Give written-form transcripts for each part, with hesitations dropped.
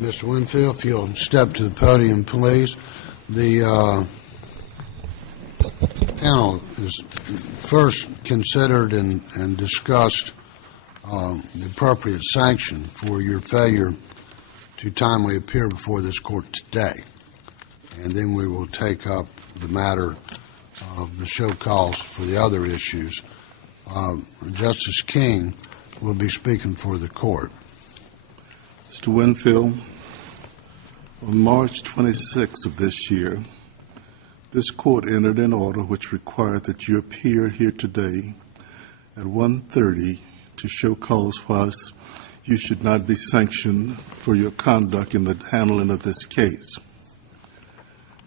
Mr. Winfield, if you'll step to the podium, please. The panel has first considered and discussed the appropriate sanction for your failure to timely appear before this court today. And then we will take up the matter of the show cause for the other issues. Justice King will be speaking for the court. Mr. Winfield, on March 26th of this year, this court entered an order which required that you appear here today at 1:30 to show cause why you should not be sanctioned for your conduct in the handling of this case.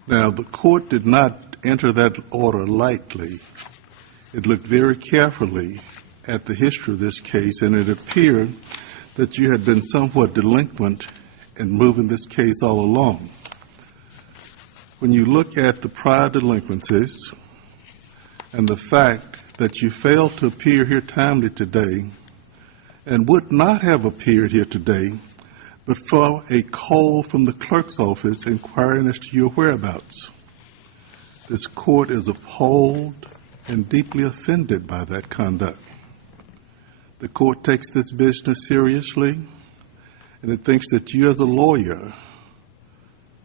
Now, the court did not enter that order lightly. It looked very carefully at the history of this case, and it appeared that you had been somewhat delinquent in moving this case all along. When you look at the prior delinquencies and the fact that you failed to appear here timely today and would not have appeared here today but for a call from the clerk's office inquiring as to your whereabouts, this court is appalled and deeply offended by that conduct. The court takes this business seriously, and it thinks that you as a lawyer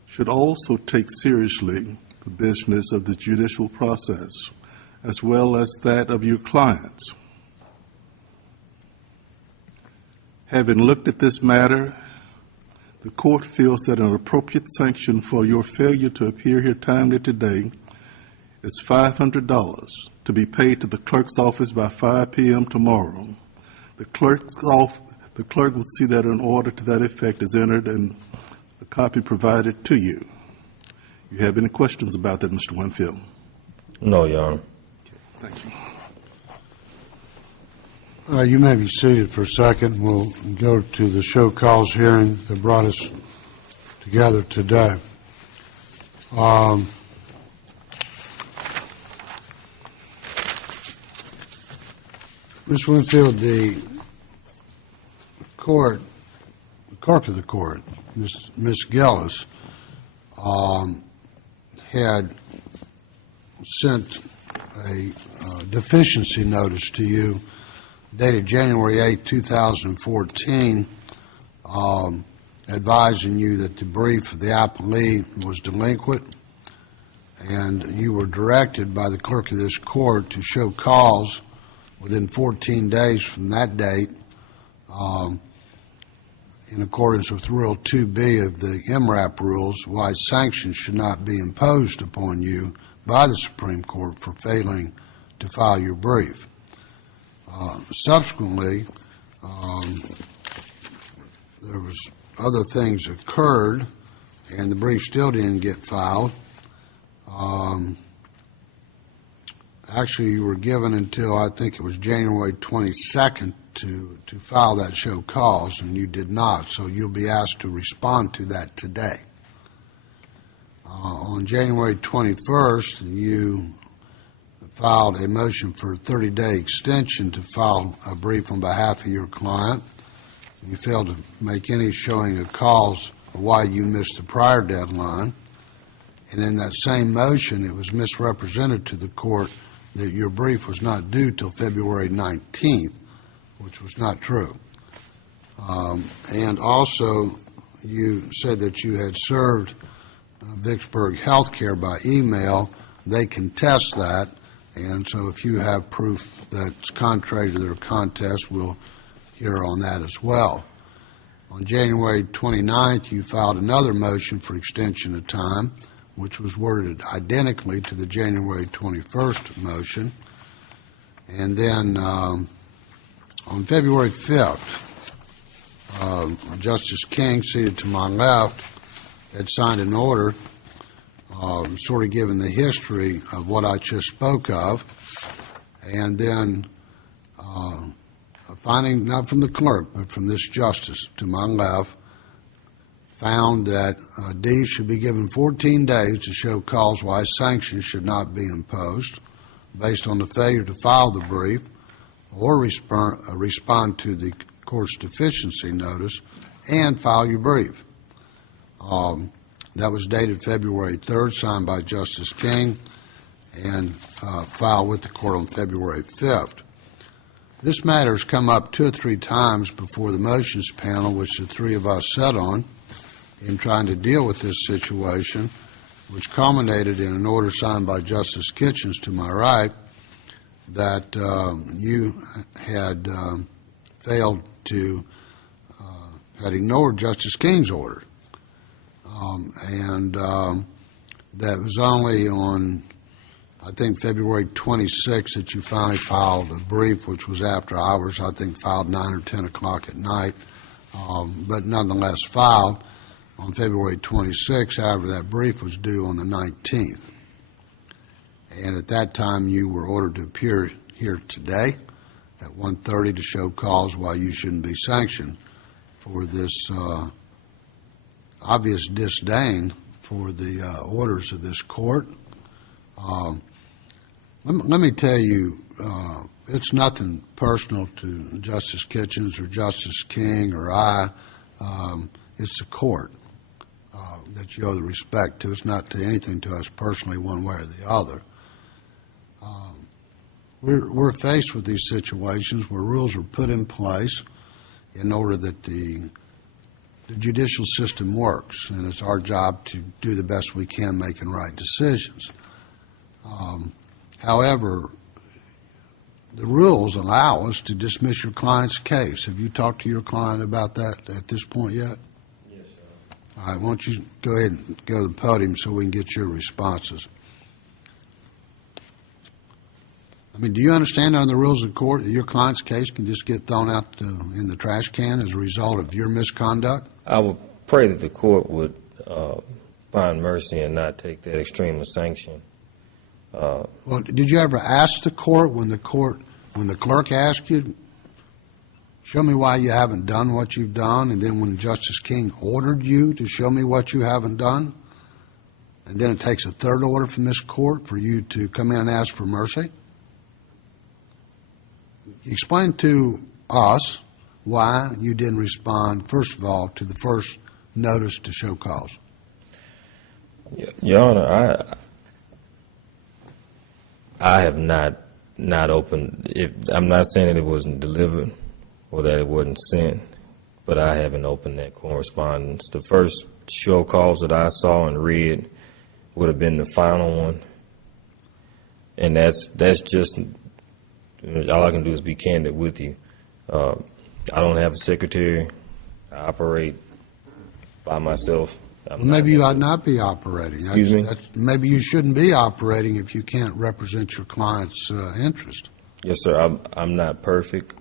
should also take seriously the business of the judicial process, as well as that of your clients. Having looked at this matter, the court feels that an appropriate sanction for your failure to appear here timely today is $500 to be paid to the clerk's office by 5 p.m. tomorrow. The clerk will see that an order to that effect is entered and a copy provided to you. You have any questions about that, Mr. Winfield? No, Your Honor. Okay, thank you. You may be seated for a second. We'll go to the show cause hearing that brought us together today. Ms. Winfield, the clerk of the court, Ms. Gillis, had sent a deficiency notice to you dated January 8, 2014, advising you that the brief of the appellee was delinquent, and you were directed by the clerk of this court to show cause within 14 days from that date, in accordance with Rule 2B of the MRAP rules, why sanctions should not be imposed upon you by the Supreme Court for failing to file your brief. Subsequently, there was other things occurred, and the brief still didn't get filed. Actually, you were given until I think it was January 22nd to file that show cause, and you did not, so you'll be asked to respond to that today. On January 21st, you filed a motion for a 30-day extension to file a brief on behalf of your client. You failed to make any showing of cause of why you missed the prior deadline, and in that same motion, it was misrepresented to the court that your brief was not due till February 19th, which was not true. And also, you said that you had served Vicksburg Healthcare by email. They contest that, and so if you have proof that's contrary to their contest, we'll hear on that as well. On January 29th, you filed another motion for extension of time, which was worded identically to the January 21st motion. And then on February 5th, Justice King, seated to my left, had signed an order sort of giving the history of what I just spoke of, and then a finding not from the clerk but from this justice to my left found that D should be given 14 days to show cause why sanctions should not be imposed based on the failure to file the brief or respond to the court's deficiency notice and file your brief. That was dated February 3rd, signed by Justice King, and filed with the court on February 5th. This matter has come up 2 or 3 times before the motions panel, which the three of us sat on, in trying to deal with this situation, which culminated in an order signed by Justice Kitchens to my right that you had failed to, had ignored Justice King's order. That was only on, I think, February 26th that you finally filed a brief, which was after hours, I think filed 9 or 10 o'clock at night, but nonetheless filed on February 26th. However, that brief was due on the 19th. And at that time, you were ordered to appear here today at 1:30 to show cause why you shouldn't be sanctioned for this obvious disdain for the orders of this court. Let me tell you, it's nothing personal to Justice Kitchens or Justice King or I. It's the court that you owe the respect to. It's not to anything to us personally, one way or the other. We're faced with these situations where rules are put in place in order that the judicial system works, and it's our job to do the best we can making right decisions. However, the rules allow us to dismiss your client's case. Have you talked to your client about that at this point yet? Yes, sir. All right, why don't you go ahead and go to the podium so we can get your responses. I mean, do you understand under the rules of the court that your client's case can just get thrown out in the trash can as a result of your misconduct? I would pray that the court would find mercy and not take that extreme of sanction. Well, did you ever ask the court when the clerk asked you, show me why you haven't done what you've done, and then when Justice King ordered you to show me what you haven't done, and then it takes a third order from this court for you to come in and ask for mercy? Explain to us why you didn't respond, first of all, to the first notice to show cause. Your Honor, I have not opened. I'm not saying that it wasn't delivered or that it wasn't sent, but I haven't opened that correspondence. The first show cause that I saw and read would have been the final one, and that's just. All I can do is be candid with you. I don't have a secretary. I operate by myself. Maybe you ought not be operating. Excuse me? Maybe you shouldn't be operating if you can't represent your client's interest. Yes, sir. I'm not perfect.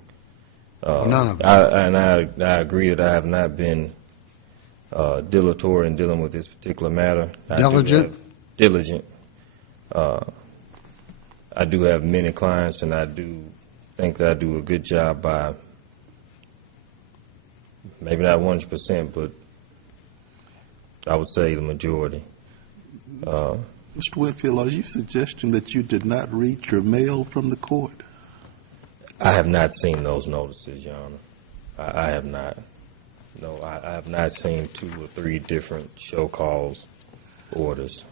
None of us. I agree that I have not been dilatory in dealing with this particular matter. Diligent? Diligent. I do have many clients, and I do think that I do a good job by maybe not 100%, but I would say the majority. Mr. Winfield, are you suggesting that you did not read your mail from the court? I have not seen those notices, Your Honor. I have not. No, I have not seen 2 or 3 different show cause orders.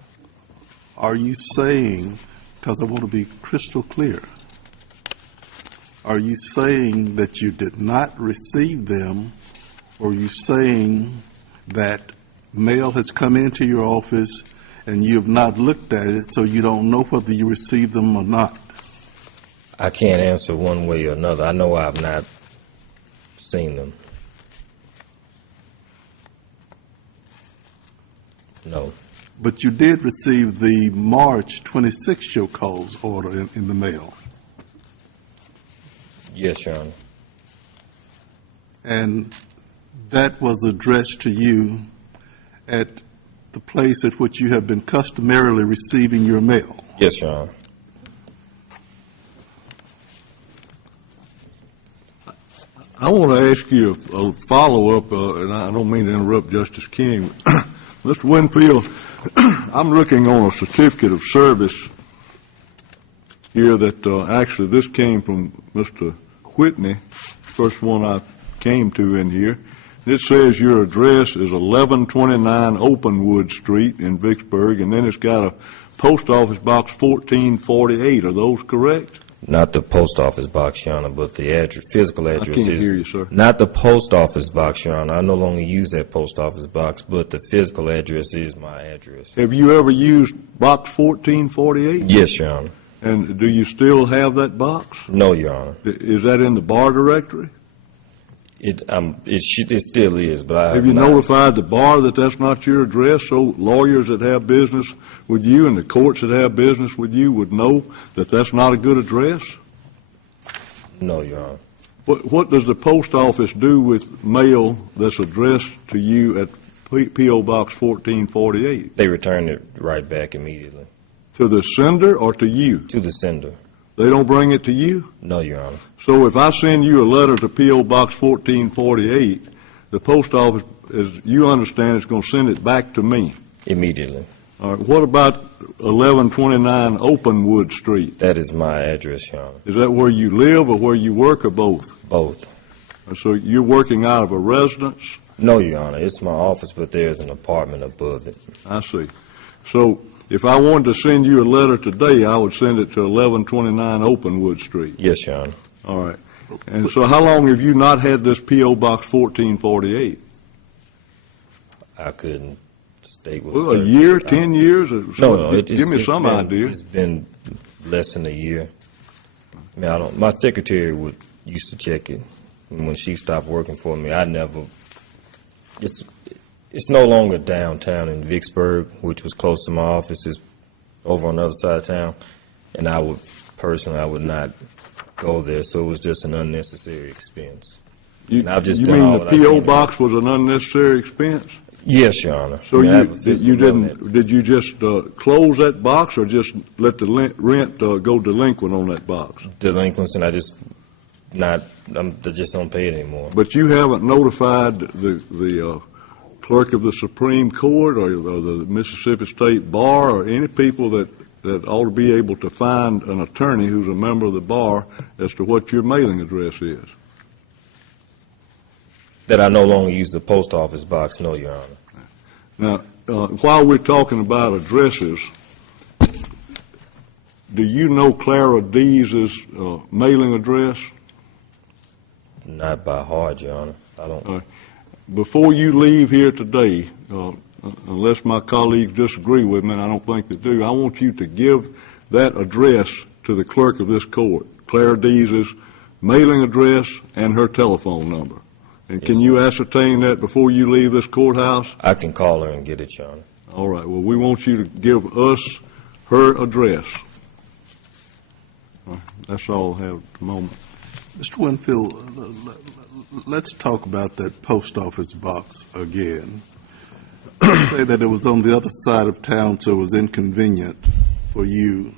Are you saying, because I want to be crystal clear, are you saying that you did not receive them, or are you saying that mail has come into your office and you have not looked at it, so you don't know whether you received them or not? I can't answer one way or another. I know I have not seen them. No. But you did receive the March 26 show cause order in the mail. Yes, Your Honor. And that was addressed to you at the place at which you have been customarily receiving your mail. Yes, Your Honor. I want to ask you a follow-up, and I don't mean to interrupt Justice King. Mr. Winfield, I'm looking on a certificate of service here that actually this came from Mr. Whitney, first one I came to in here. It says your address is 1129 Openwood Street in Vicksburg, and then it's got a post office box 1448. Are those correct? Not the post office box, Your Honor, but the address, physical address is... I can't hear you, sir. Not the post office box, Your Honor. I no longer use that post office box, but the physical address is my address. Have you ever used box 1448? Yes, Your Honor. And do you still have that box? No, Your Honor. Is that in the bar directory? It still is, but I Have you not. notified the bar that that's not your address, so lawyers that have business with you and the courts that have business with you would know that that's not a good address? No, Your Honor. What does the post office do with mail that's addressed to you at P.O. Box 1448? They return it right back immediately. To the sender or to you? To the sender. They don't bring it to you? No, Your Honor. So if I send you a letter to P.O. Box 1448, the post office, as you understand, is going to send it back to me? Immediately. All right. What about 1129 Openwood Street? That is my address, Your Honor. Is that where you live or where you work or both? Both. So you're working out of a residence? No, Your Honor. It's my office, but there's an apartment above it. I see. So if I wanted to send you a letter today, I would send it to 1129 Openwood Street? Yes, Your Honor. All right. And so how long have you not had this P.O. Box 1448? I couldn't state with Well, a certainty. year, 10 years? No. Give me some idea. It's been less than a year. I mean, my secretary used to check it. And when she stopped working for me, it's no longer downtown in Vicksburg, which was close to my office. It's over on the other side of town. And I would not go there, so it was just an unnecessary expense. And I've just You done mean all the that I P.O. can. Box was an unnecessary expense? Yes, Your Honor. So I mean, I have a physical note. did you just close that box or just let the rent go delinquent on that box? Delinquents, and I just don't pay it anymore. But you haven't notified the clerk of the Supreme Court or the Mississippi State Bar or any people that ought to be able to find an attorney who's a member of the bar as to what your mailing address is? That I no longer use the post office box, no, Your Honor. Now, while we're talking about addresses, do you know Clara Dees' mailing address? Not by heart, Your Honor. I don't. Before you leave here today, unless my colleagues disagree with me, and I don't think they do, I want you to give that address to the clerk of this court, Clara Dees' mailing address and her telephone number. And Yes, can you ascertain that before you leave this courthouse? I can call her and get it, Your Honor. All right. Well, we want you to give us her address. All right. That's all I have at the moment. Mr. Winfield, let's talk about that post office box again. You say that it was on the other side of town, so it was inconvenient for you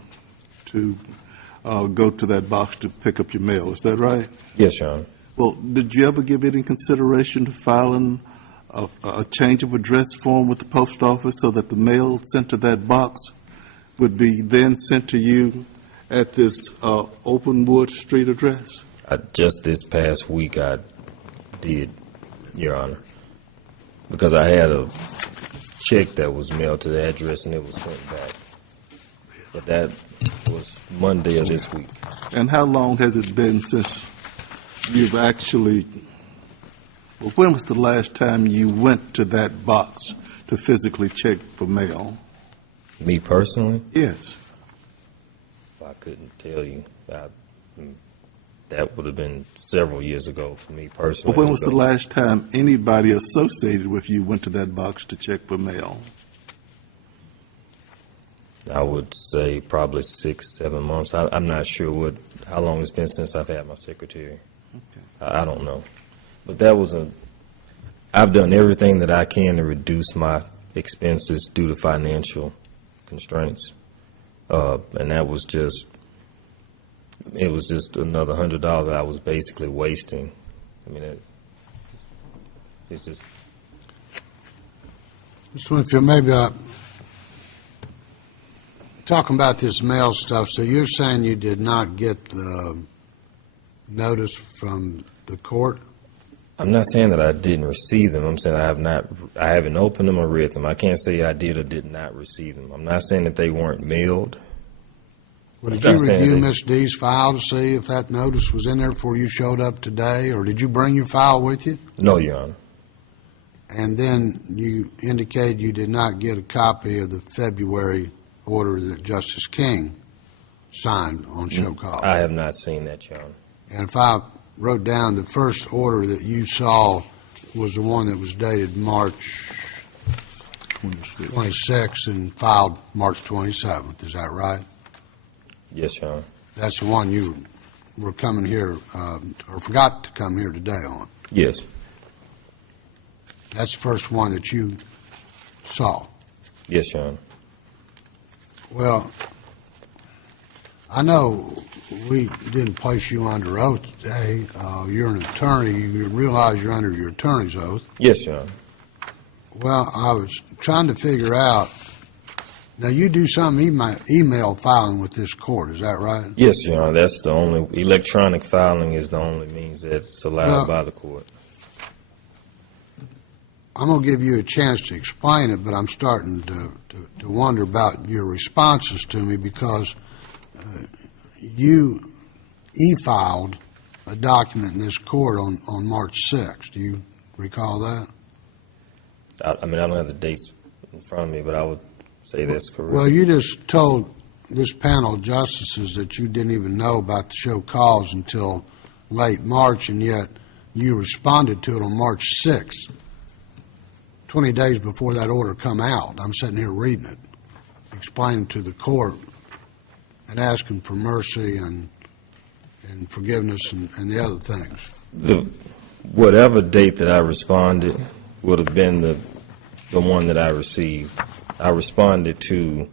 to go to that box to pick up your mail. Is that right? Yes, Your Honor. Well, did you ever give any consideration to filing a change of address form with the post office so that the mail sent to that box would be then sent to you at this Openwood Street address? Just this past week I did, Your Honor, because I had a check that was mailed to the address and it was sent back. But that was Monday of this week. And how long has it been since you've actually, well, when was the last time you went to that box to physically check for mail? Me personally, Yes. I couldn't tell you. That would have been several years ago for me personally. Well, when was the last time anybody associated with you went to that box to check for mail? I would say probably 6, 7 months. I'm not sure how long it's been since I've had my secretary. Okay. I don't know. But I've done everything that I can to reduce my expenses due to financial constraints. And it was just another $100 that I was basically wasting. I mean, it's just. Mr. Winfield, maybe talking about this mail stuff, so you're saying you did not get the notice from the court? I'm not saying that I didn't receive them. I'm saying I haven't opened them or read them. I can't say I did or did not receive them. I'm not saying that they weren't mailed. Well, did I'm you not saying review that Ms. D's file to see if that notice was in there before you showed up today, or did you bring your file with you? No, Your Honor. And then you indicated you did not get a copy of the February order that Justice King signed on show cause. I have not seen that, Your Honor. And if I wrote down the first order that you saw was the one that was dated March 26th and filed March 27th, is that right? Yes, Your Honor. That's the one you were coming here, or forgot to come here today on. Yes. That's the first one that you saw. Yes, Your Honor. Well, I know we didn't place you under oath today. You're an attorney. You realize you're under your attorney's oath. Yes, Your Honor. Well, I was trying to figure out, now you do some email filing with this court, is that right? Yes, Your Honor. That's the only, electronic filing is the only means that's allowed by the court. I'm going to give you a chance to explain it, but I'm starting to wonder about your responses to me because you e-filed a document in this court on March 6th. Do you recall that? I mean, I don't have the dates in front of me, but I would say that's correct. Well, you just told this panel of justices that you didn't even know about the show cause until late March, and yet you responded to it on March 6th. 20 days before that order come out. I'm sitting here reading it, explaining to the court and asking for mercy and forgiveness and the other things. Whatever date that I responded would have been the one that I received. I responded to,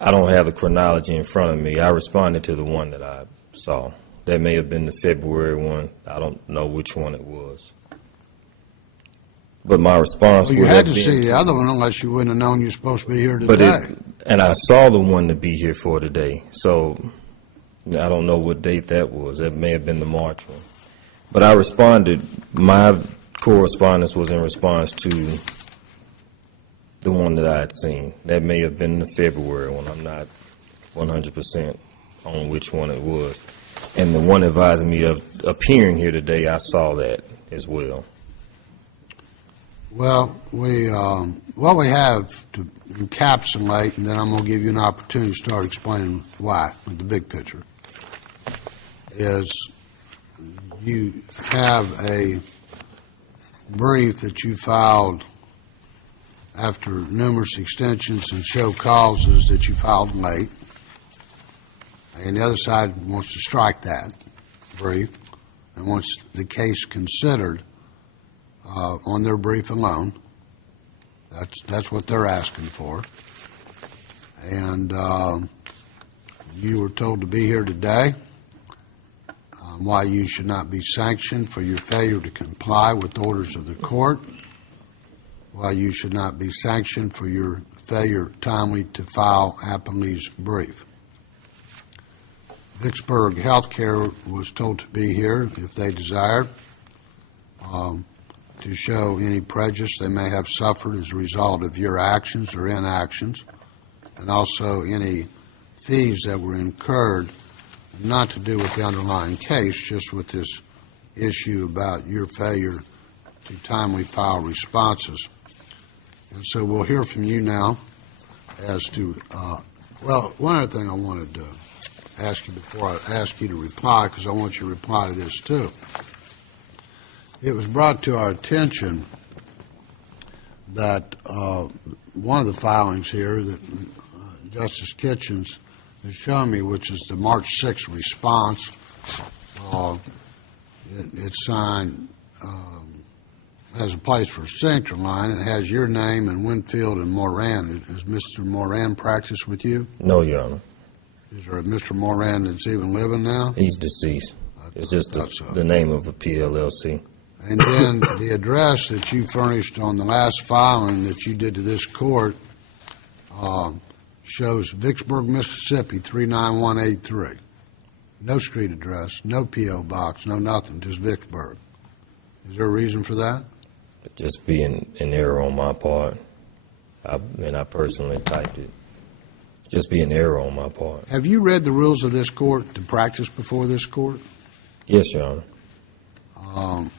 I don't have the chronology in front of me. I responded to the one that I saw. That may have been the February one. I don't know which one it was. But my response Well, you would had have to been see the other one unless you wouldn't have known you were supposed to be here But today. and I saw the one to be here for today. So I don't know what date that was. That may have been the March one. But I responded. My correspondence was in response to the one that I had seen. That may have been the February one. I'm not 100% on which one it was. And the one advising me of appearing here today, I saw that as well. Well, what we have to encapsulate, and then I'm going to give you an opportunity to start explaining why, with the big picture, is you have a brief that you filed after numerous extensions and show causes that you filed late, and the other side wants to strike that brief and wants the case considered on their brief alone. That's what they're asking for. And you were told to be here today, why you should not be sanctioned for your failure to comply with orders of the court, why you should not be sanctioned for your failure timely to file appellee's brief. Vicksburg Healthcare was told to be here if they desired, to show any prejudice they may have suffered as a result of your actions or inactions, and also any fees that were incurred, not to do with the underlying case, just with this issue about your failure to timely file responses. And so we'll hear from you now as to, well, one other thing I wanted to ask you before I ask you to reply, because I want you to reply to this too. It was brought to our attention that one of the filings here that Justice Kitchens has shown me, which is the March 6th response, it's signed, has a place for signature line. It has your name and Winfield and Moran. Does Mr. Moran practice with you? No, Your Honor. Is there a Mr. Moran that's even living now? He's deceased. It's just the name of a PLLC. And then the address that you furnished on the last filing that you did to this court shows Vicksburg, Mississippi, 39183. No street address, no P.O. box, no nothing, just Vicksburg. Is there a reason for that? Just being an error on my part. I personally typed it. Just be an error on my part. Have you read the rules of this court to practice before this court? Yes, Your Honor.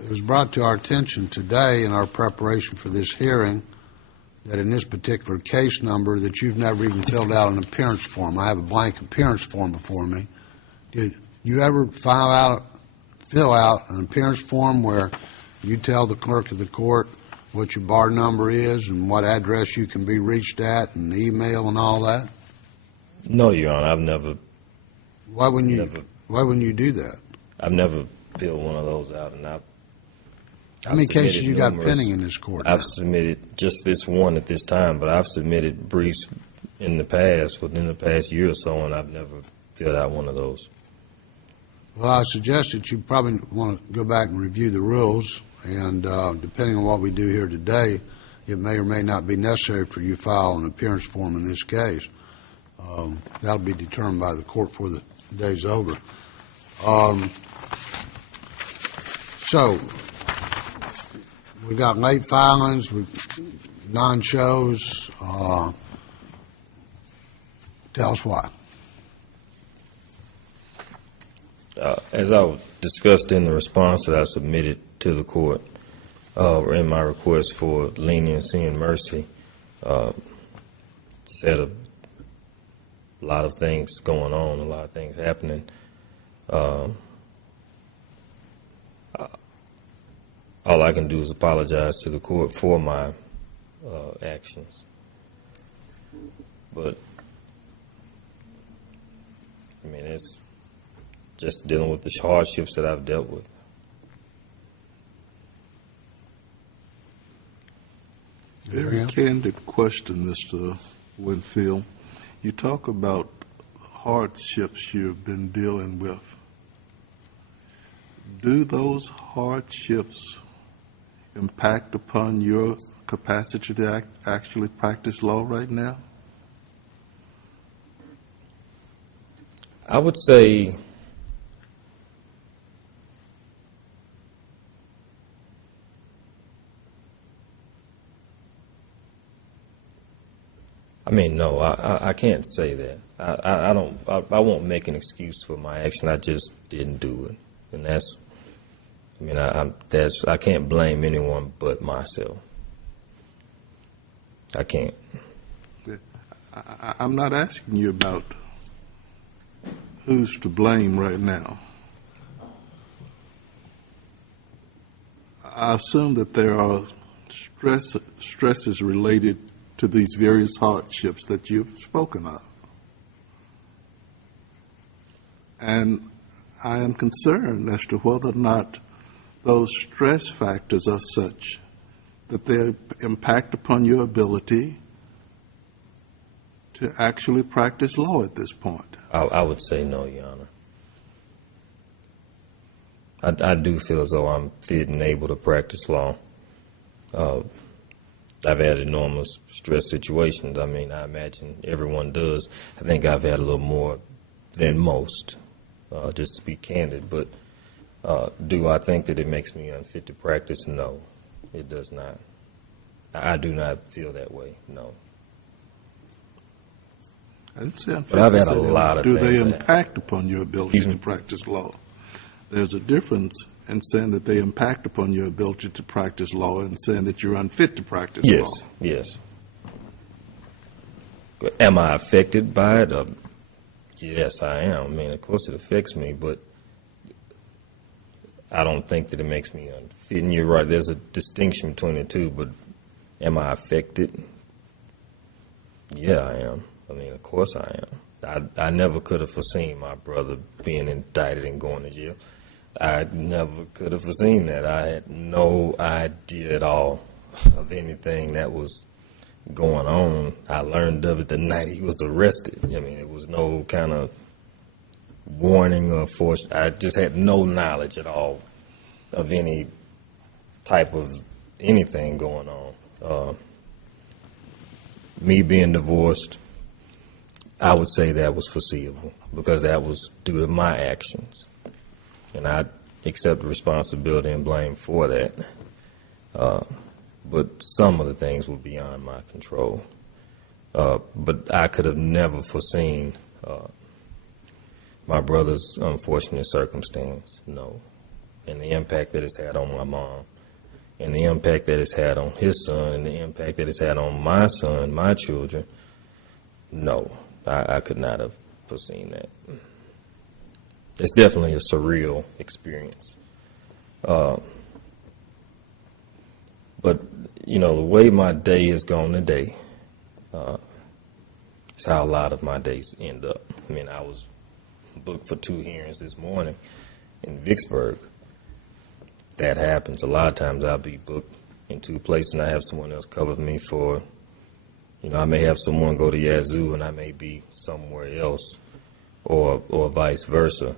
It was brought to our attention today in our preparation for this hearing that in this particular case number that you've never even filled out an appearance form. I have a blank appearance form before me. Did you ever fill out an appearance form where you tell the clerk of the court what your bar number is and what address you can be reached at and email and all that? No, Your Honor, I've never. Why wouldn't you do that? I've never filled one of those out, and How many cases you got pending in this court now? I've submitted just this one at this time, but I've submitted briefs in the past, within the past year or so, and I've never filled out one of those. Well, I suggest that you probably want to go back and review the rules, and depending on what we do here today, it may or may not be necessary for you to file an appearance form in this case. That'll be determined by the court before the day's over. So, we got late filings, non-shows. Tell us why. As I discussed in the response that I submitted to the court, in my request for leniency and mercy, said a lot of things going on, a lot of things happening. All I can do is apologize to the court for my actions. But, I mean, it's just dealing with the hardships that I've dealt with. Very candid question, Mr. Winfield. You talk about hardships you've been dealing with. Do those hardships impact upon your capacity to actually practice law right now? I would say no, I can't say that. I won't make an excuse for my action. I just didn't do it. And I can't blame anyone but myself. I can't. I'm not asking you about who's to blame right now. I assume that there are stresses related to these various hardships that you've spoken of. And I am concerned as to whether or not those stress factors are such that they impact upon your ability to actually practice law at this point. I would say no, Your Honor. I do feel as though I'm fit and able to practice law. I've had enormous stress situations. I imagine everyone does. I think I've had a little more than most, just to be candid. But do I think that it makes me unfit to practice? No, it does not. I do not feel that way, no. I didn't say unfit. But I've had a lot of things. Do they that impact upon your ability to practice law? There's a difference in saying that they impact upon your ability to practice law and saying that you're unfit to practice law. Yes. Am I affected by it? Yes, I am. Of course it affects me, but I don't think that it makes me unfit. And you're right, there's a distinction between the two, but am I affected? Yeah, I am. Of course I am. I never could have foreseen my brother being indicted and going to jail. I never could have foreseen that. I had no idea at all of anything that was going on. I learned of it the night he was arrested. It was no kind of warning or force. I just had no knowledge at all of any type of anything going on. Me being divorced, I would say that was foreseeable because that was due to my actions. And accept the responsibility and blame for that. But some of the things were beyond my control. But I could have never foreseen my brother's unfortunate circumstance, no. And the impact that it's had on my mom, and the impact that it's had on his son, and the impact that it's had on my son, my children, no. I could not have foreseen that. It's definitely a surreal experience. But, you know, the way my day has gone today is how a lot of my days end up. I mean, I was booked for 2 hearings this morning in Vicksburg. That happens. A lot of times I'll be booked in 2 places and I have someone else cover me for, you know, I may have someone go to Yazoo and I may be somewhere else, or vice versa.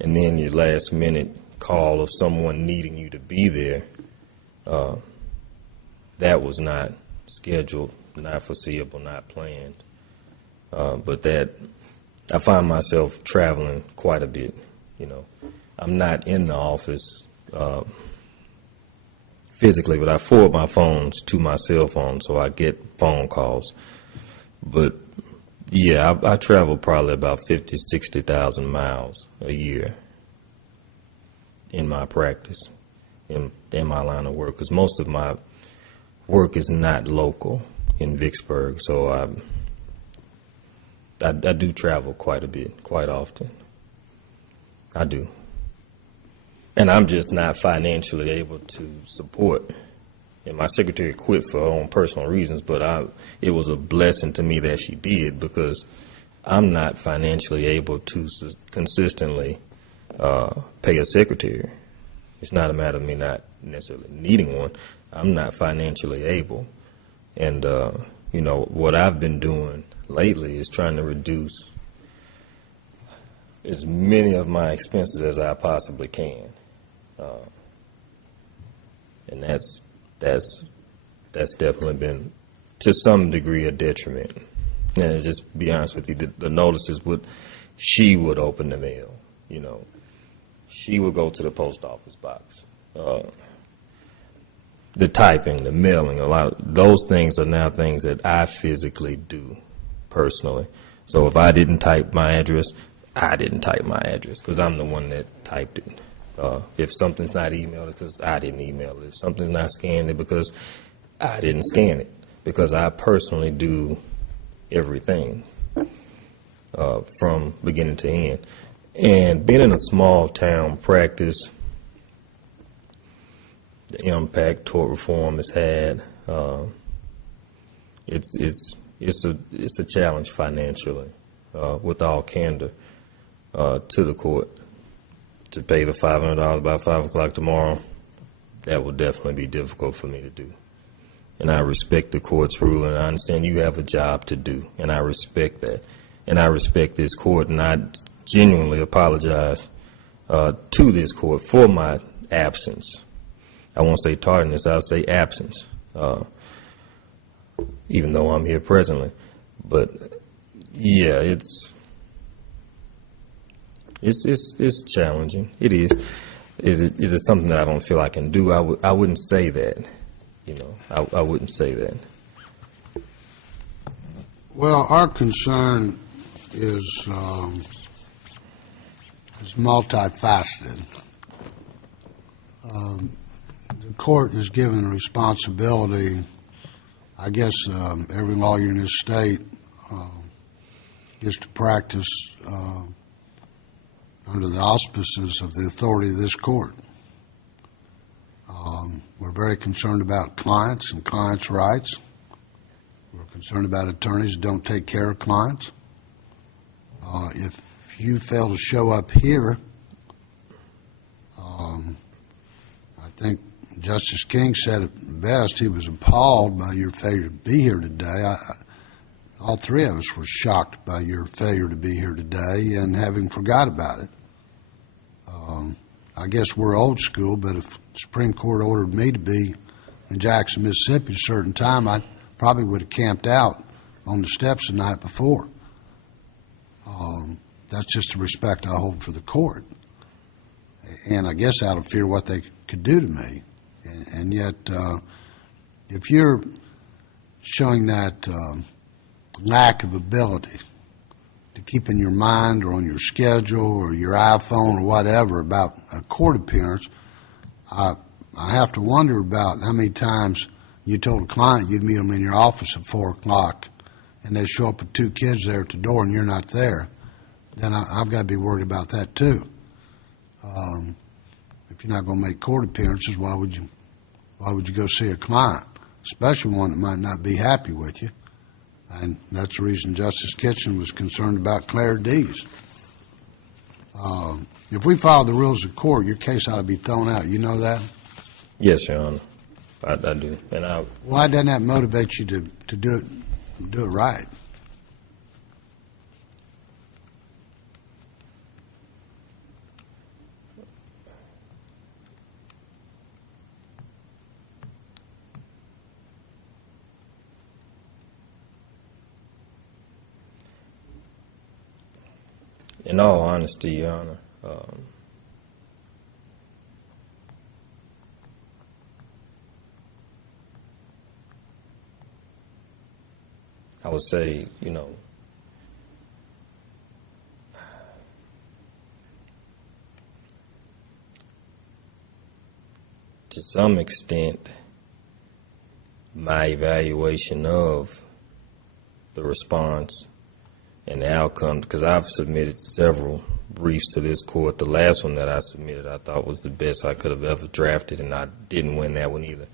And then your last minute call of someone needing you to be there, that was not scheduled, not foreseeable, not planned. But that, I find myself traveling quite a bit, you know. I'm not in the office physically, but I forward my phones to my cell phone, so I get phone calls. But, yeah, I travel probably about 50, 60,000 miles a year in my practice, in my line of work, because most of my work is not local in Vicksburg, so I do travel quite a bit, quite often. I do. And I'm just not financially able to support. And my secretary quit for her own personal reasons, but it was a blessing to me that she did, because I'm not financially able to consistently pay a secretary. It's not a matter of me not necessarily needing one. I'm not financially able. And, you know, what I've been doing lately is trying to reduce as many of my expenses as I possibly can. And that's definitely been, to some degree, a detriment. And just be honest with you, the notices she would open the mail, you know. She would go to the post office box. The typing, the mailing, a lot of those things are now things that I physically do personally. So if I didn't type my address, I didn't type my address, because I'm the one that typed it. If something's not emailed, it's because I didn't email it. If something's not scanned, it's because I didn't scan it, because I personally do everything from beginning to end. And being in a small town practice, the impact tort reform has had, it's a challenge financially, with all candor, to the court. To pay the $500 by 5 o'clock tomorrow, that will definitely be difficult for me to do. And I respect the court's ruling. I understand you have a job to do, and I respect that. And I respect this court, and I genuinely apologize to this court for my absence. I won't say tardiness, I'll say absence, even though I'm here presently. But, yeah, it's challenging. It is. Is it something that I don't feel I can do? I wouldn't say that. You know, I wouldn't say that. Well, our concern is multifaceted. The court is given a responsibility. I guess every lawyer in this state gets to practice under the auspices of the authority of this court. We're very concerned about clients and clients' rights. We're concerned about attorneys who don't take care of clients. If you fail to show up here, I think Justice King said it best. He was appalled by your failure to be here today. All 3 of us were shocked by your failure to be here today and having forgot about it. I guess we're old school, but if the Supreme Court ordered me to be in Jackson, Mississippi at a certain time, I probably would have camped out on the steps the night before. That's just the respect I hold for the court. and I guess out of fear what they could do to me. And yet, if you're showing that lack of ability to keep in your mind or on your schedule or your iPhone or whatever about a court appearance, I have to wonder about how many times you told a client you'd meet them in your office at 4 o'clock and they show up with 2 kids there at the door and you're not there. Then I've got to be worried about that too. If you're not going to make court appearances, why would you go see a client, especially one that might not be happy with you? And that's the reason Justice Kitchen was concerned about Claire D's. If we follow the rules of court, your case ought to be thrown out. You know that? Yes, Your Honor, I do. And Why doesn't that motivate you to do it right? in all honesty, Your Honor, I would say, to some extent, my evaluation of the response and the outcome, because I've submitted several briefs to this court. The last one that I submitted I thought was the best I could have ever drafted, and I didn't win that one either.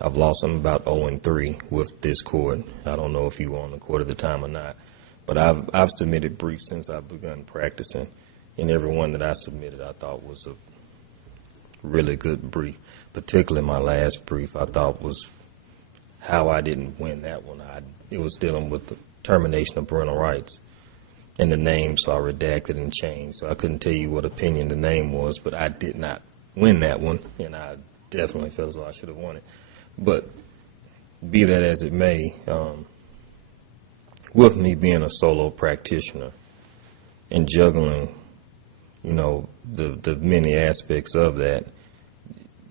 I've lost them about 0-3 with this court. I don't know if you were on the court at the time or not, but I've submitted briefs since I've begun practicing, and every one that I submitted I thought was a really good brief. Particularly my last brief I thought was how I didn't win that one. It was dealing with the termination of parental rights. And the name, so I redacted and changed. So I couldn't tell you what opinion the name was, but I did not win that one, and I definitely feel as though I should have won it. But be that as it may, with me being a solo practitioner and juggling, the many aspects of that,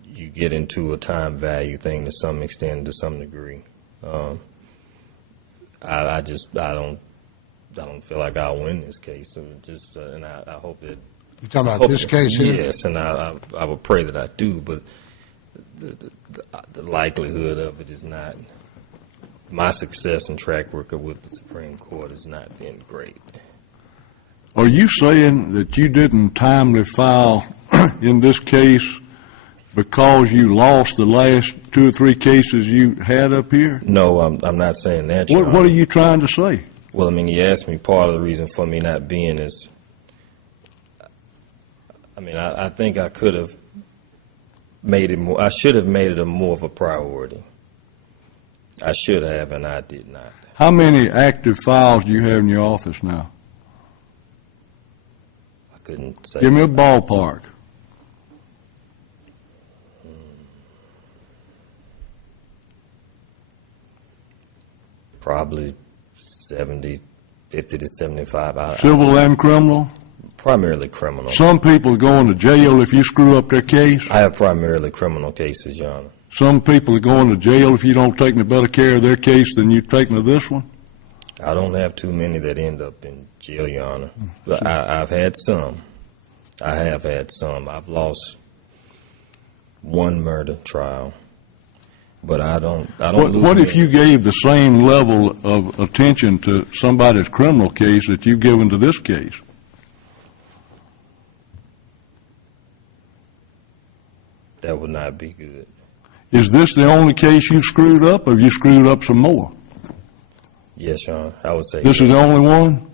you get into a time value thing to some extent, to some degree. I don't feel like I'll win this case. And I hope that. You talking about this case here? Yes, and I would pray that I do, but the likelihood of it is not. My success and track record with the Supreme Court has not been great. Are you saying that you didn't timely file in this case because you lost the last 2 or 3 cases you had up here? No, I'm not saying that, Your What Honor. are you trying to say? Well, you asked me part of the reason for me not being is, I think I could have made it more, I should have made it a more of a priority. I should have, and I did not. How many active files do you have in your office now? I couldn't say. Give me a ballpark. Probably 50 to 75. Civil and criminal? Primarily criminal. Some people are going to jail if you screw up their case. I have primarily criminal cases, Your Honor. Some people are going to jail if you don't take no better care of their case than you've taken of this one. I don't have too many that end up in jail, Your Honor. But I've had some. I have had some. I've lost one murder trial. But I don't lose What if many. you gave the same level of attention to somebody's criminal case that you've given to this case? That would not be good. Is this the only case you've screwed up, or have you screwed up some more? Yes, Your Honor. I would say This yes. is the only one?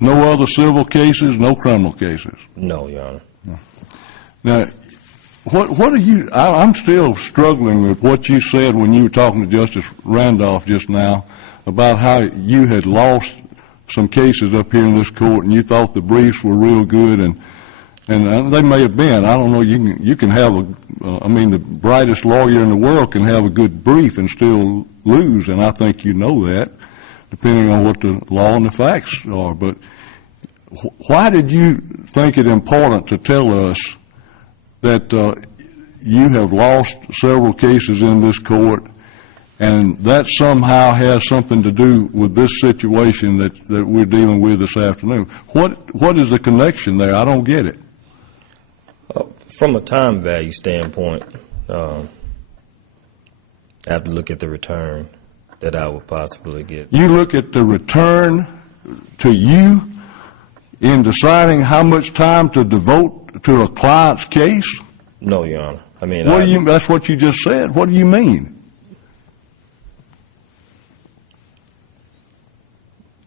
No other civil cases, no criminal cases? No, Your Honor. Now, what are you, I'm still struggling with what you said when you were talking to Justice Randolph just now about how you had lost some cases up here in this court and you thought the briefs were real good, and they may have been. I don't know. You can have the brightest lawyer in the world can have a good brief and still lose, and I think you know that, depending on what the law and the facts are. But why did you think it important to tell us that you have lost several cases in this court, and that somehow has something to do with this situation that we're dealing with this afternoon. What is the connection there? I don't get it. From a time value standpoint, I have to look at the return that I would possibly get. You look at the return to you in deciding how much time to devote to a client's case? No, Your Honor. I mean, That's what you just said. What do you mean?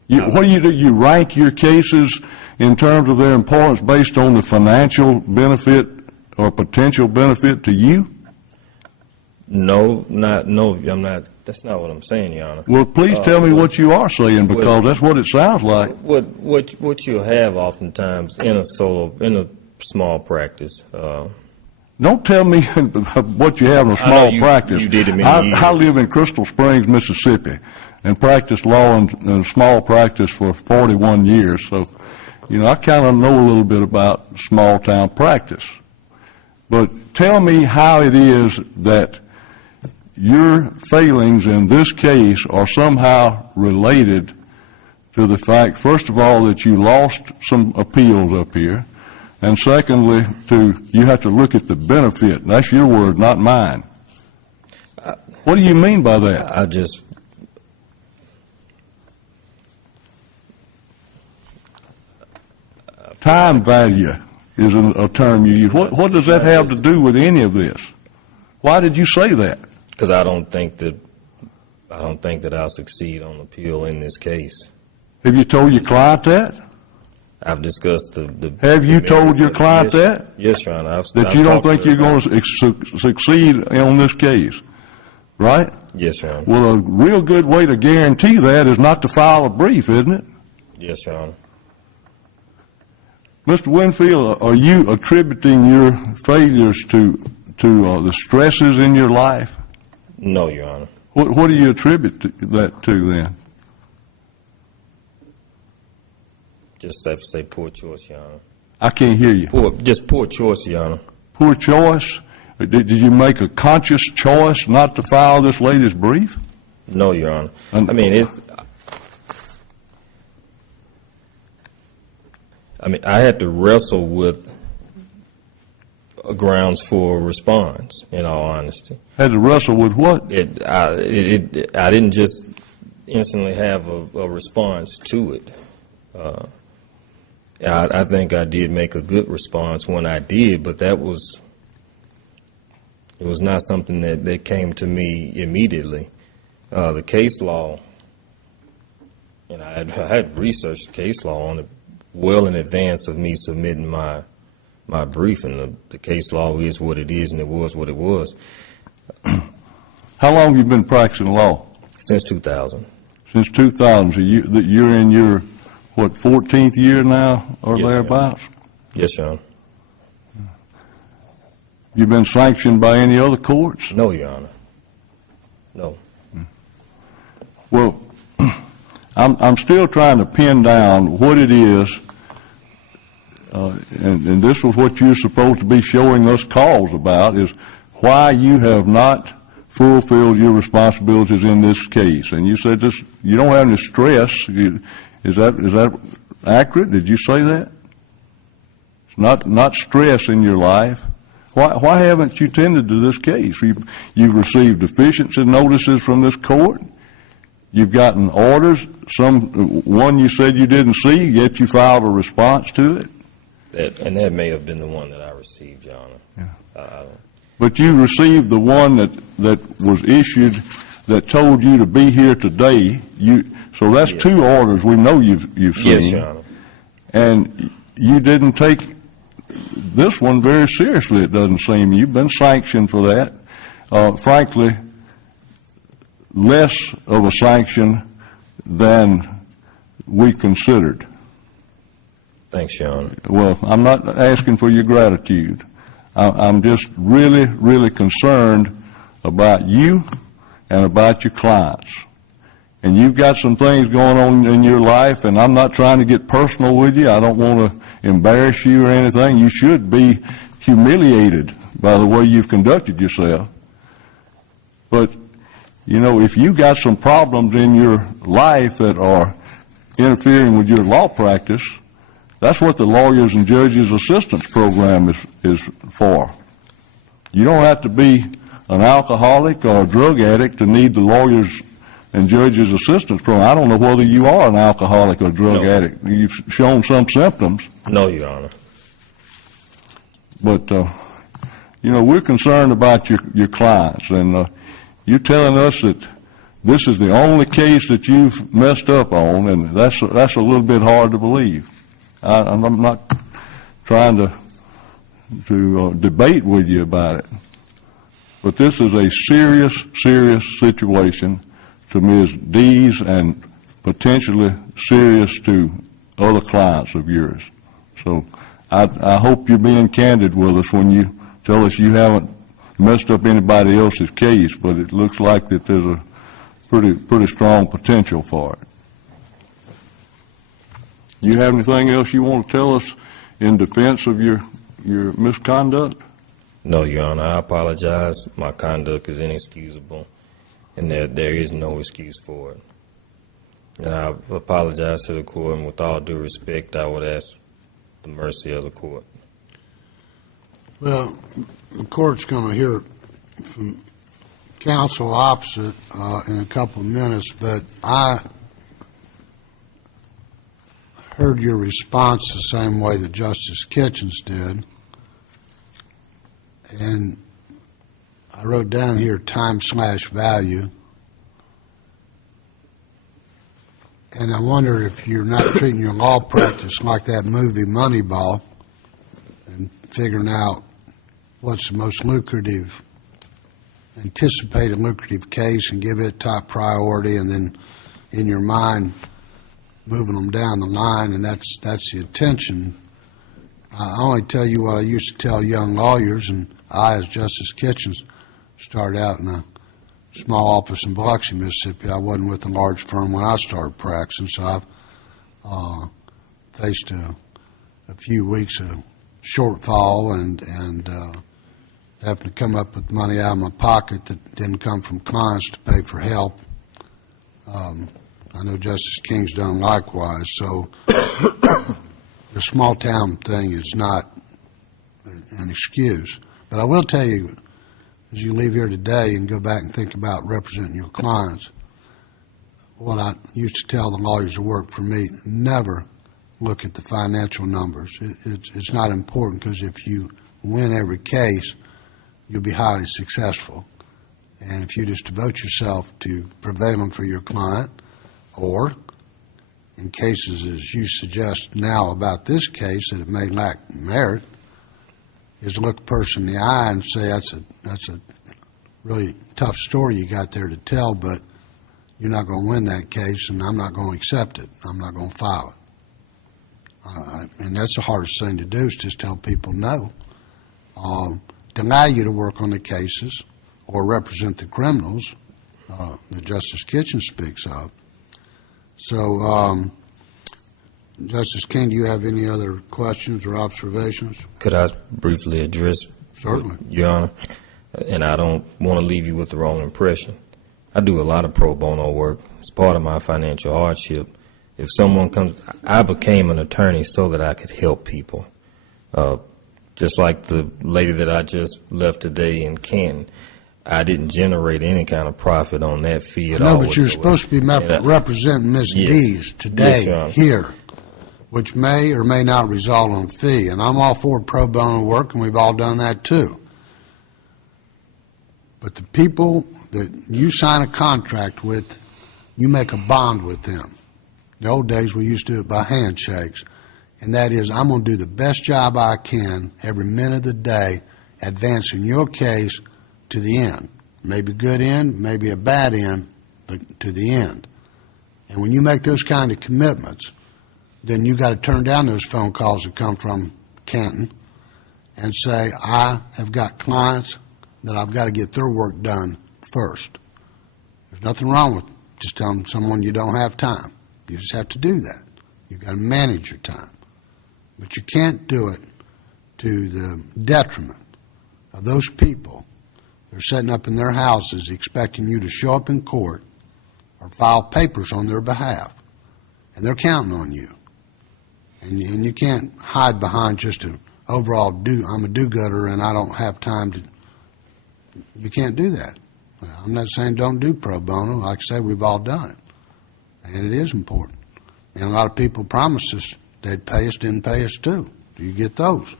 What do you do? You rank your cases in terms of their importance based on the financial benefit or potential benefit to you? No, I'm not. That's not what I'm saying, Your Honor. Well, please tell me what you are saying, because that's what it sounds like. What you have oftentimes in a small practice. Don't tell me what you have in a small practice. You did it many years. I live in Crystal Springs, Mississippi, and practiced law in small practice for 41 years. So, I kind of know a little bit about small town practice. But tell me how it is that your failings in this case are somehow related to the fact, first of all, that you lost some appeals up here, and secondly, you have to look at the benefit. That's your word, not mine. What do you mean by that? Time value is a term you use. What does that have to do with any of this? Why did you say that? Because I don't think that I'll succeed on appeal in this case. Have you told your client that? I've discussed the. Have you told your client that? Yes, Your Honor. That you don't think you're going to succeed on this case, right? Yes, Your Honor. Well, a real good way to guarantee that is not to file a brief, isn't it? Yes, Your Honor. Mr. Winfield, are you attributing your failures to the stresses in your life? No, Your Honor. What do you attribute that to then? Just have to say poor choice, Your Honor. I can't hear you. Just poor choice, Your Honor. Poor choice? Did you make a conscious choice not to file this latest brief? No, Your Honor. I I had to wrestle with grounds for response, in all honesty. Had to wrestle with what? I didn't just instantly have a response to it. I think I did make a good response when I did, but it was not something that came to me immediately. The case law, and I had researched the case law on it well in advance of me submitting my brief, and the case law is what it is, and it was what it was. How long have you been practicing law? Since 2000. Since 2000. So you're in your, 14th year now, or Yes, thereabouts? Yes, Your Honor. You been sanctioned by any other courts? No, Your Honor. No. Well, I'm still trying to pin down what it is, and this was what you're supposed to be showing us calls about, is why you have not fulfilled your responsibilities in this case. And you said you don't have any stress. Is that accurate? Did you say that? It's not stress in your life. Why haven't you tended to this case? You've received deficiency notices from this court. You've gotten orders. One you said you didn't see, yet you filed a response to it. That may have been the one that I received, Your Honor. Yeah. But you received the one that was issued that told you to be here today. So that's Yes. 2 orders we know you've seen. Yes, Your Honor. And you didn't take this one very seriously, it doesn't seem. You've been sanctioned for that. Frankly, less of a sanction than we considered. Thanks, Your Honor. Well, I'm not asking for your gratitude. I'm just really, really concerned about you and about your clients. And you've got some things going on in your life, and I'm not trying to get personal with you. I don't want to embarrass you or anything. You should be humiliated by the way you've conducted yourself. But, you know, if you got some problems in your life that are interfering with your law practice, that's what the Lawyers and Judges Assistance Program is for. You don't have to be an alcoholic or a drug addict to need the Lawyers and Judges Assistance Program. I don't know whether you are an alcoholic or drug addict. You've shown some symptoms. No, Your Honor. But, you know, we're concerned about your clients, and you're telling us that this is the only case that you've messed up on, and that's a little bit hard to believe. I'm not trying to debate with you about it, but this is a serious situation to Ms. Dees and potentially serious to other clients of yours. So I hope you're being candid with us when you tell us you haven't messed up anybody else's case, but it looks like that there's a pretty strong potential for it. You have anything else you want to tell us in defense of your misconduct? No, Your Honor, I apologize. My conduct is inexcusable, and there is no excuse for it. And I apologize to the court, and with all due respect, I would ask the mercy of the court. Well, the court's going to hear from counsel opposite in a couple of minutes, but I heard your response the same way that Justice Kitchens did, and I wrote down here time/value, and I wonder if you're not treating your law practice like that movie Moneyball and figuring out what's the most lucrative, anticipated lucrative case and give it top priority, and then in your mind moving them down the line, and that's the attention. I only tell you what I used to tell young lawyers, and I, as Justice Kitchens, started out in a small office in Biloxi, Mississippi. I wasn't with a large firm when I started practicing, so I've faced a few weeks of shortfall and having to come up with money out of my pocket that didn't come from clients to pay for help. I know Justice King's done likewise, so the small town thing is not an excuse. But I will tell you, as you leave here today and go back and think about representing your clients, what I used to tell the lawyers who work for me, never look at the financial numbers. It's not important, because if you win every case, you'll be highly successful. And if you just devote yourself to prevailing for your client, or in cases as you suggest now about this case that it may lack merit, is look a person in the eye and say that's a really tough story you got there to tell, but you're not going to win that case, and I'm not going to accept it. I'm not going to file it. And that's the hardest thing to do, is just tell people no. Deny you to work on the cases or represent the criminals that Justice Kitchen speaks of. So, Justice King, do you have any other questions or observations? Could I briefly address? Certainly. Your Honor? And I don't want to leave you with the wrong impression. I do a lot of pro bono work. It's part of my financial hardship. If someone comes, I became an attorney so that I could help people. Just like the lady that I just left today in Canton, I didn't generate any kind of profit on that fee at all. No, but you're supposed to be representing Ms. Yes. Dees today Yes, here, which may or may not result in a fee. And I'm all for pro bono work, and we've all done that too. But the people that you sign a contract with, you make a bond with them. In the old days, we used to do it by handshakes. And that is, I'm going to do the best job I can every minute of the day advancing your case to the end. Maybe a good end, maybe a bad end, but to the end. And when you make those kind of commitments, then you got to turn down those phone calls that come from Canton and say, I have got clients that I've got to get their work done first. There's nothing wrong with just telling someone you don't have time. You just have to do that. You've got to manage your time. But you can't do it to the detriment of those people. They're sitting up in their houses expecting you to show up in court or file papers on their behalf, and they're counting on you. And you can't hide behind just an overall I'm a do-gooder and I don't have time to. You can't do that. I'm not saying don't do pro bono. Like I say, we've all done it, and it is important. And a lot of people promised us they'd pay us, didn't pay us too. You get those,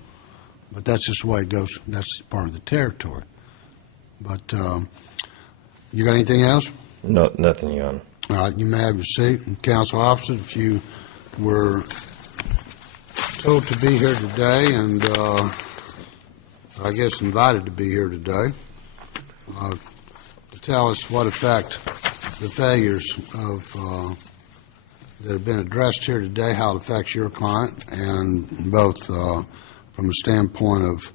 but that's just the way it goes. That's part of the territory. But you got anything else? No, nothing, Your Honor. All right, you may have your seat. And counsel officer, if you were told to be here today and I guess invited to be here today to tell us what effect the failures of that have been addressed here today, how it affects your client, and both from a standpoint of,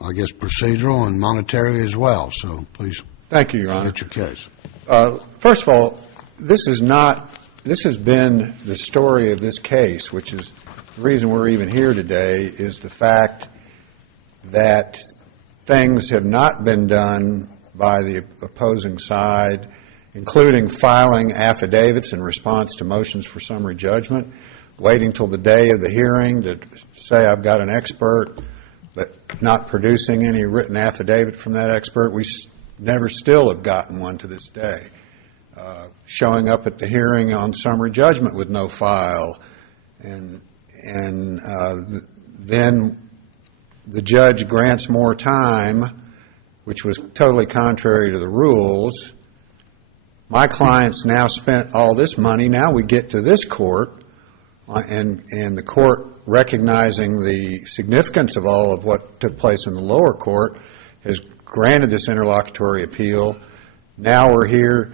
I guess, procedural and monetary as well. So please. Thank you, Your Honor. Get your case. First of all, this has been the story of this case, which is the reason we're even here today, is the fact that things have not been done by the opposing side, including filing affidavits in response to motions for summary judgment, waiting till the day of the hearing to say I've got an expert, but not producing any written affidavit from that expert. We never still have gotten one to this day. Showing up at the hearing on summary judgment with no file, and then the judge grants more time, which was totally contrary to the rules. My clients now spent all this money. Now we get to this court, and the court, recognizing the significance of all of what took place in the lower court, has granted this interlocutory appeal. Now we're here.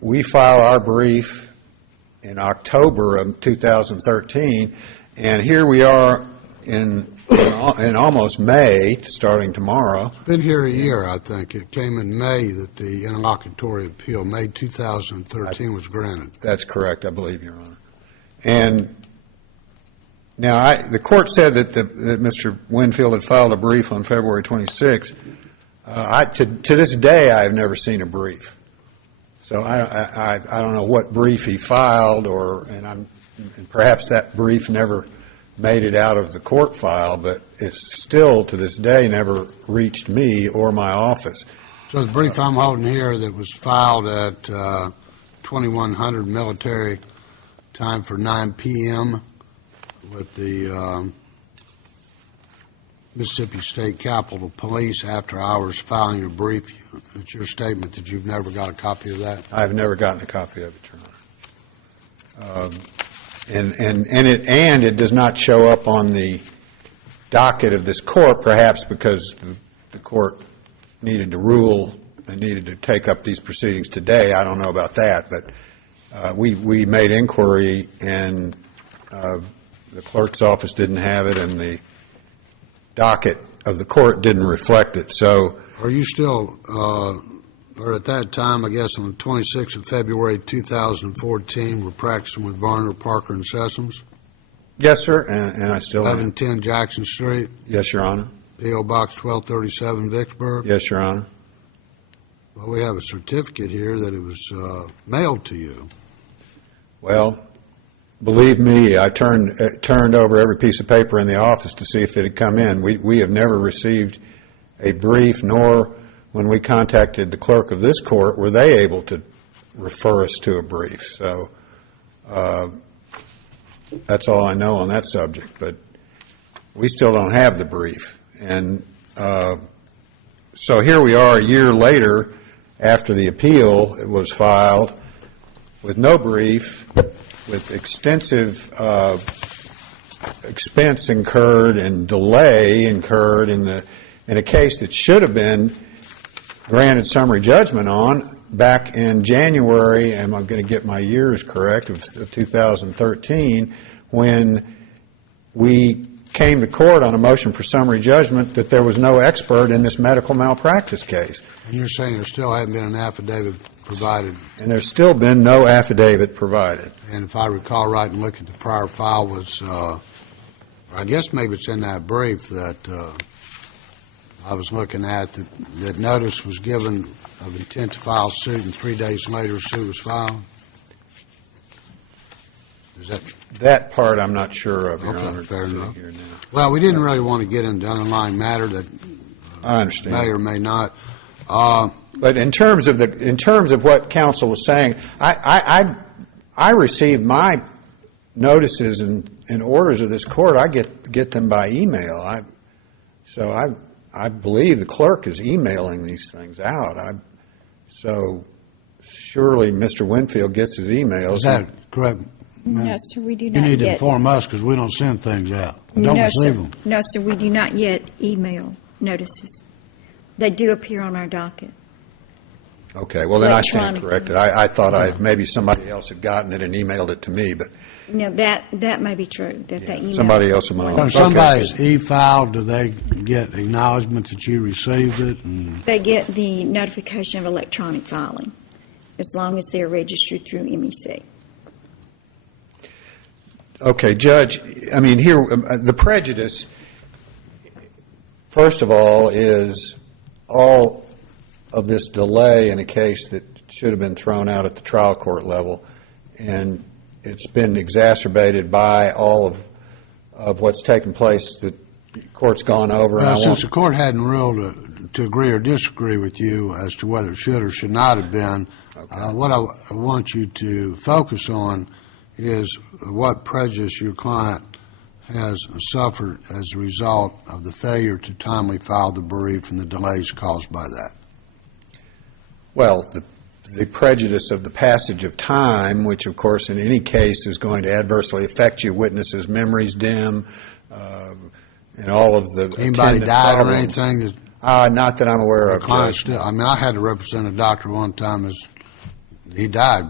We file our brief in October of 2013, and here we are in almost May, starting tomorrow. It's been here a year, I think. It came in May that the interlocutory appeal, May 2013, was granted. That's correct, I believe, Your Honor. And now the court said that Mr. Winfield had filed a brief on February 26. To this day, I have never seen a brief. So I don't know what brief he filed, and perhaps that brief never made it out of the court file, but it's still to this day never reached me or my office. So the brief I'm holding here that was filed at 2100 military time for 9 p.m. with the Mississippi State Capitol Police after hours filing your brief. It's your statement that you've never got a copy of that? I've never gotten a copy of it, Your Honor. And it does not show up on the docket of this court, perhaps because the court needed to rule and needed to take up these proceedings today. I don't know about that, but we made inquiry, and the clerk's office didn't have it, and the docket of the court didn't reflect it. So, are you still, or at that time, I guess on the 26th of February 2014, we're practicing with Varner, Parker, and Sessoms? yes, sir, and I still am. 1110 Jackson Street, Yes, Your Honor. P.O. Box 1237, Vicksburg? Yes, Your Honor. Well, we have a certificate here that it was mailed to you. Well, believe me, I turned over every piece of paper in the office to see if it had come in. We have never received a brief, nor when we contacted the clerk of this court were they able to refer us to a brief. So that's all I know on that subject. But we still don't have the brief. And so here we are a year later after the appeal was filed with no brief, with extensive expense incurred and delay incurred in a case that should have been granted summary judgment on back in January, and I'm going to get my years correct, of 2013, when we came to court on a motion for summary judgment that there was no expert in this medical malpractice case. And you're saying there still hasn't been an affidavit provided? And there's still been no affidavit provided. And if I recall right and look at the prior file, was I guess maybe it's in that brief that I was looking at, that notice was given of intent to file suit, and 3 days later, suit was filed? Is that, That part I'm not sure of, Your Okay, Honor. fair sitting enough. here now. well, we didn't really want to get into underlying matter that I understand. may or may not. But in terms of what counsel was saying, I received my notices and orders of this court. I get them by email. So I believe the clerk is emailing these things out. So surely Mr. Winfield gets his emails. Is that correct? ma'am? No, sir, we do You not need to yet. inform us, because we don't send things out. We don't No, receive sir. them. No, sir, we do not yet email notices. They do appear on our docket. Okay, well, then I stand Electronically. corrected. I thought maybe somebody else had gotten it and emailed it to me, but Now, that may be true, that they email. somebody else among If them. somebody's e-filed, do they get acknowledgement that you received it? And They get the notification of electronic filing, as long as they're registered through MEC. Okay, Judge, I mean, here, the prejudice, first of all, is all of this delay in a case that should have been thrown out at the trial court level, and it's been exacerbated by all of what's taken place that the court's gone over. and Well, I since want- the court hadn't ruled to agree or disagree with you as to whether it should or should not have been, what I want you to focus on is what prejudice your client has suffered as a result of the failure to timely file the brief and the delays caused by that. Well, the prejudice of the passage of time, which, of course, in any case is going to adversely affect you, witnesses' memories dim, and all of the Anybody attendant died or problems. anything? That Not that I'm aware the of, client Judge. still, I mean, I had to represent a doctor one time as he died.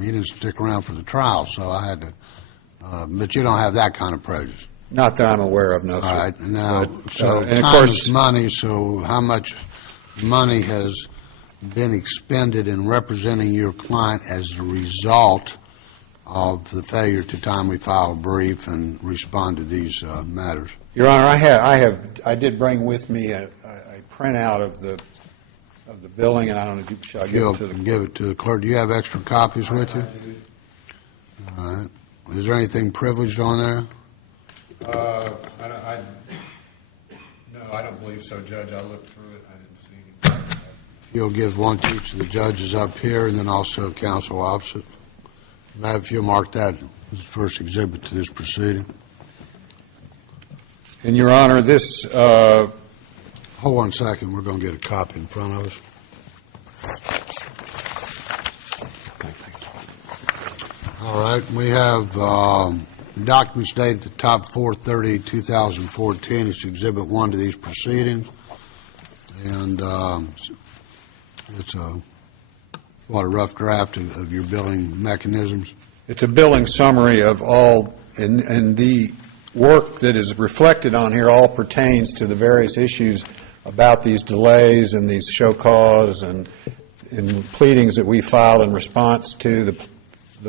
He didn't stick around for the trial, so I had to, but you don't have that kind of prejudice. Not that I'm aware of, no, sir. All right, now, But, so and of time course, is money, so how much money has been expended in representing your client as a result of the failure to timely file a brief and respond to these matters? Your Honor, I did bring with me a printout of the billing, and I don't know, shall I give You'll it to the give it to the clerk. Do you have extra copies with you? All right. Is there anything privileged on there? No, I don't believe so, Judge. I looked through it. I didn't see anything. You'll give one to each of the judges up here, and then also counsel opposite. Matt, if you'll mark that as the first exhibit to this proceeding. And, Your Honor, this, Hold on a second, we're going to get a copy in front of us. All right, we have documents dated the top 4/30/2014. It's Exhibit 1 to these proceedings. And it's a rough draft of your billing mechanisms. it's a billing summary of all, and the work that is reflected on here all pertains to the various issues about these delays and these show cause and pleadings that we filed in response to the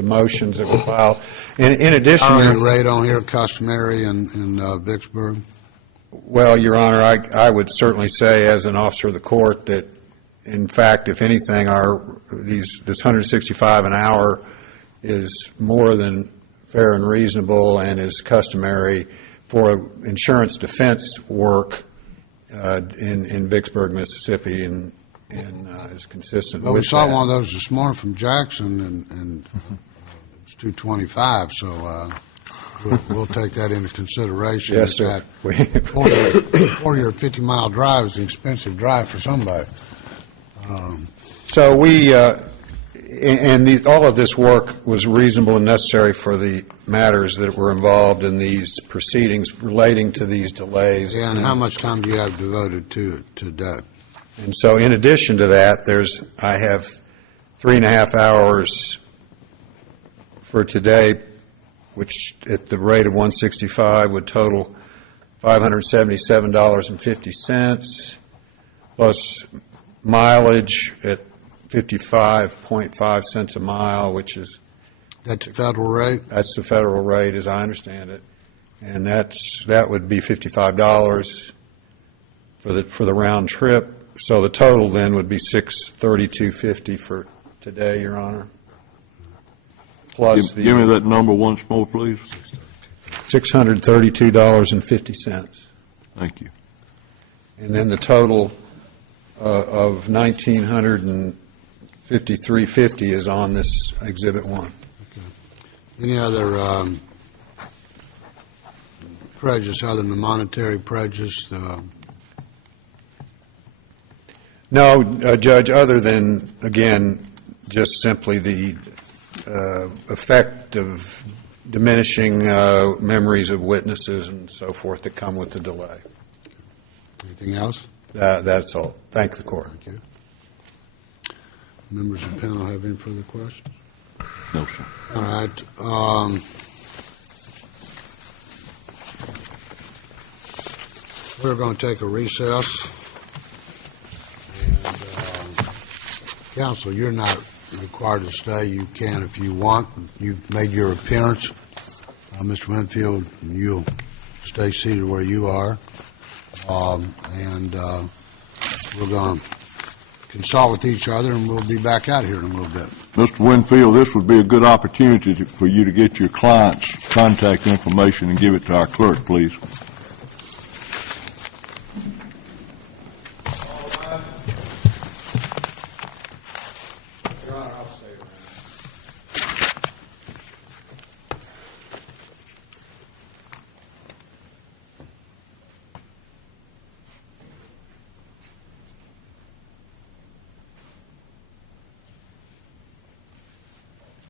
motions that were filed. In addition, Hourly rate on here customary in Vicksburg. well, Your Honor, I would certainly say as an officer of the court that, in fact, if anything, this $165 an hour is more than fair and reasonable and is customary for insurance defense work in Vicksburg, Mississippi, and is consistent Well, we with saw that. one of those this morning from Jackson, and it's $225, so we'll take that into consideration. Yes, sir. That 40 or 50-mile drive is an expensive drive for somebody. So all of this work was reasonable and necessary for the matters that were involved in these proceedings relating to these delays. And how much time do you have devoted to it today? And so in addition to that, I have 3.5 hours for today, which at the rate of $165 would total $577.50, plus mileage at 55.5 cents a mile, which is, That's the federal rate? that's the federal rate as I understand it. and that would be $55 for the round trip. So the total then would be $632.50 for today, Your Honor. Plus Give me that number once more, please. $632.50. Thank you. And then the total of $1,953.50 is on this Exhibit 1. Any other prejudice other than monetary prejudice? No, Judge, other than, again, just simply the effect of diminishing memories of witnesses and so forth that come with the delay. Anything else? That's all. Thank the Court. Thank you. Members of the panel have any further questions? No, sir. All right. We're going to take a recess. And, counsel, you're not required to stay. You can if you want. You've made your appearance. Mr. Winfield, you'll stay seated where you are. And we're going to consult with each other, and we'll be back out here in a little bit. Mr. Winfield, this would be a good opportunity for you to get your client's contact information and give it to our clerk, please. Your Honor, I'll stay around.